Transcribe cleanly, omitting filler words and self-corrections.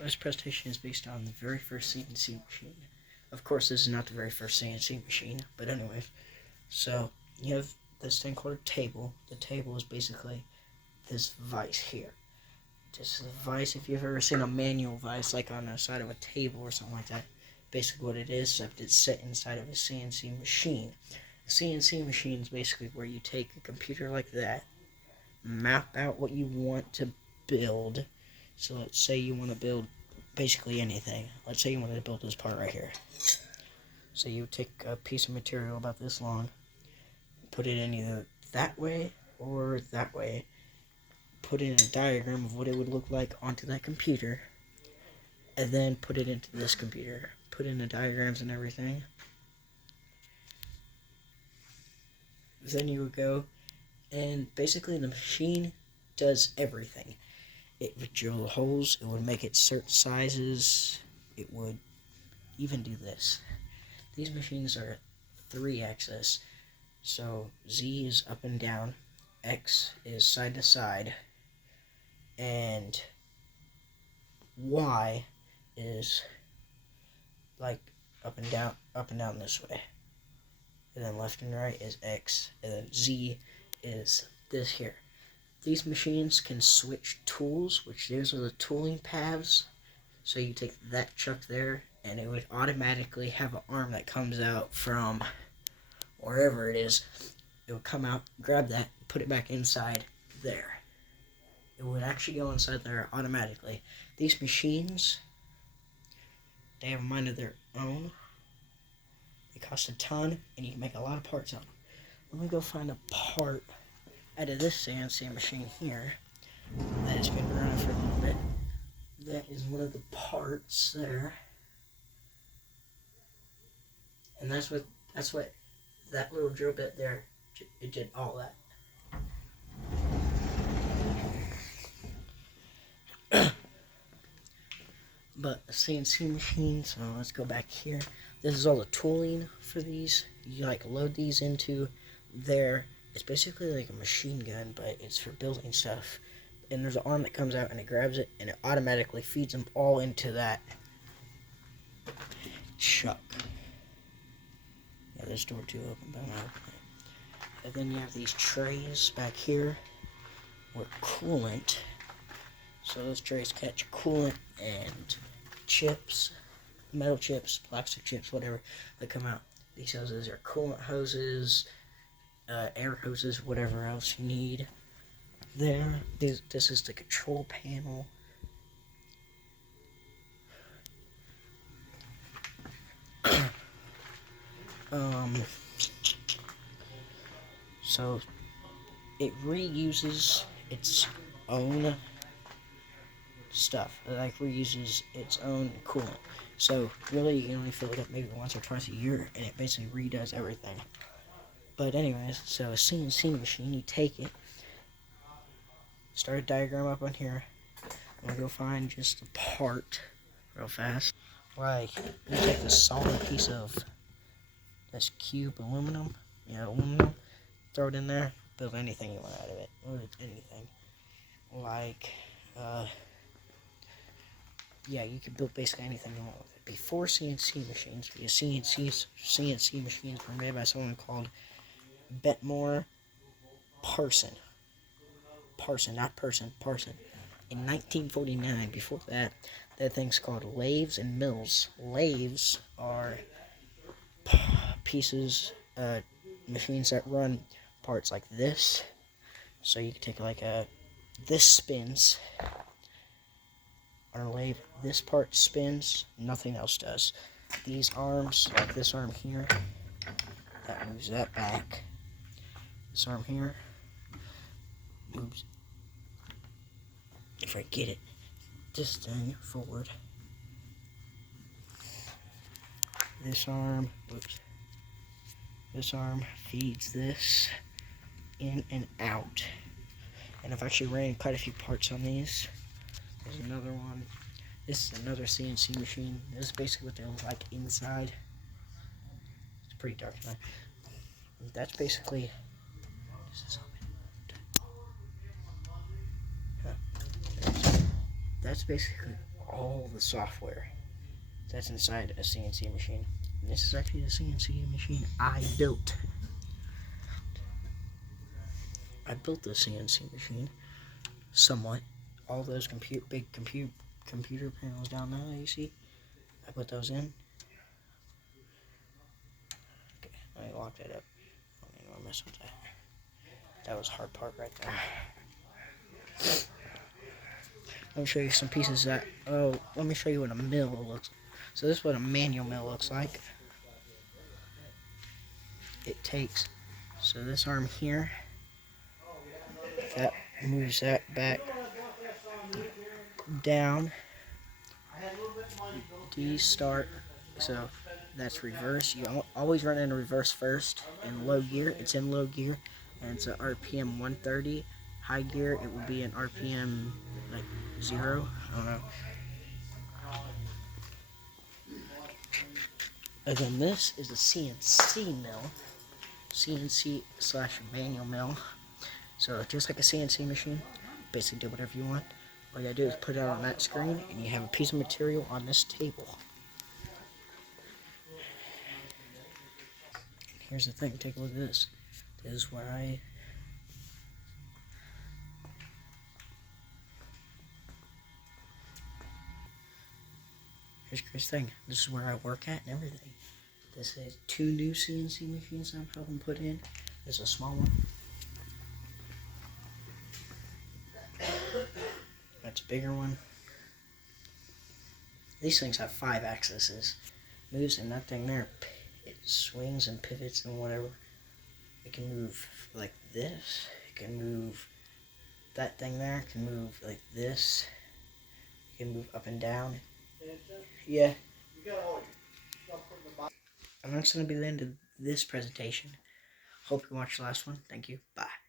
this presentation is based on the very first CNC machine. Of course, this is not the very first CNC machine, but anyways. So, you have this thing called a table. The table is basically this vise here. This is a vise, if you've ever seen a manual vise, like on the side of a table or something like that. Basically what it is, except it's set inside of a CNC machine. A CNC machine is basically where you take a computer like that, map out what you want to build. So let's say you want to build basically anything. Let's say you wanted to build this part right here. So you take a piece of material about this long, put it in either that way or that way, put in a diagram of what it would look like onto that computer, and then put it into this computer. Put in the diagrams and everything. Then you would go, and basically the machine does everything. It would drill holes, it would make it certain sizes, it would even do this. These machines are 3-axis, so Z is up and down, X is side to side, and Y is like up and down this way. And then left and right is X, and then Z is this here. These machines can switch tools, which these are the tooling paths. So you take that chuck there, and it would automatically have an arm that comes out from wherever it is. It would come out, grab that, put it back inside there. It would actually go inside there automatically. These machines, they have a mind of their own. They cost a ton, and you can make a lot of parts on them. Let me go find a part out of this CNC machine here that has been running for a little bit. That is one of the parts there. And that's what that little drill bit there, it did all that. But a CNC machine, so let's go back here. This is all the tooling for these. You like load these into there. It's basically like a machine gun, but it's for building stuff. And there's an arm that comes out and it grabs it and it automatically feeds them all into that chuck. Yeah, there's door 2 open, but I'm not opening it. And then you have these trays back here with coolant. So those trays catch coolant and chips, metal chips, plastic chips, whatever, that come out. These hoses are coolant hoses, air hoses, whatever else you need. There, this is the control panel. So it reuses its own stuff. It like reuses its own coolant. So really, you can only fill it up maybe once or twice a year, and it basically redoes everything. But anyways, so a CNC machine, you take it, start a diagram up on here. I'm gonna go find just the part real fast. Like, you take this solid piece of this cube aluminum, throw it in there, build anything you want out of it. Anything. Like, yeah, you can build basically anything you want with it. Before CNC machines, because CNC machines were made by someone called Betmore Parson. Not Person, Parson. In 1949, before that thing's called lathes and mills. Lathes are pieces, machines that run parts like this. So you can take like this spins on a lathe. This part spins, nothing else does. These arms, like this arm here, that moves that back. This arm here moves, if I get it, this thing forward. This arm, this arm feeds this in and out. And I've actually ran quite a few parts on these. There's another one. This is another CNC machine. This is basically what they look like inside. It's pretty dark now. That's basically. This is open. That's basically all the software that's inside a CNC machine. And this is actually the CNC machine I built. I built the CNC machine somewhat. All those big computer panels down there, you see, I put those in. Okay, let me lock that up. I don't need to mess with that. That was the hard part right there. Let me show you some pieces that. Oh, let me show you what a mill looks like. So this is what a manual mill looks like. It takes. So this arm here, that moves that back down. D-start. So that's reverse. You always run in reverse first in low gear. It's in low gear, and it's a RPM 130. High gear, it will be an RPM like 0. I don't know. And then this is a CNC mill. CNC slash manual mill. So just like a CNC machine, basically do whatever you want. All you gotta do is put it out on that screen, and you have a piece of material on this table. Here's the thing, take a look at this. This is where here's Chris' thing. This is where I work at and everything. This is 2 new CNC machines I'm helping put in. There's a small one. That's a bigger one. These things have 5 axes. Moves, and that thing there, it swings and pivots and whatever. It can move like this. It can move, that thing there can move like this. It can move up and down. Yeah. And that's going to be the end of this presentation. Hope you watched the last one. Thank you. Bye.